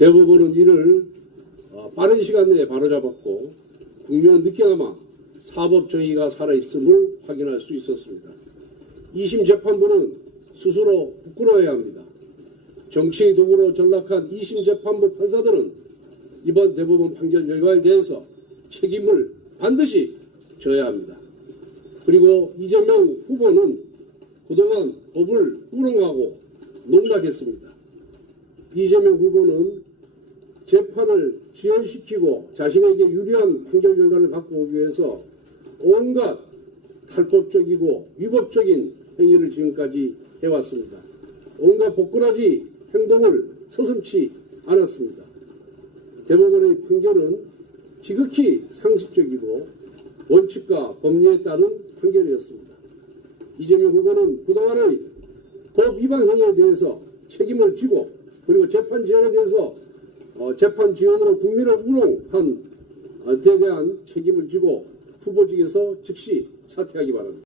대법원은 이를 어, 빠른 시간 내에 바로잡았고 국민은 늦게나마 사법 정의가 살아있음을 확인할 수 있었습니다. 2심 재판부는 스스로 부끄러워해야 합니다. 정치의 도구로 전락한 2심 재판부 판사들은 이번 대법원 판결 결과에 대해서 책임을 반드시 져야 합니다. 그리고 이재명 후보는 그동안 법을 우롱하고 농락했습니다. 이재명 후보는 재판을 지연시키고 자신에게 유리한 판결 결과를 갖고 오기 위해서 온갖 탈법적이고 위법적인 행위를 지금까지 해왔습니다. 온갖 복근하지 행동을 서슴치 않았습니다. 대법원의 판결은 지극히 상식적이고 원칙과 법리에 따른 판결이었습니다. 이재명 후보는 그동안의 법 위반 행위에 대해서 책임을 지고 그리고 재판 지연에 대해서 어, 재판 지연으로 국민을 우롱한 어, 데 대한 책임을 지고 후보직에서 즉시 사퇴하기 바랍니다.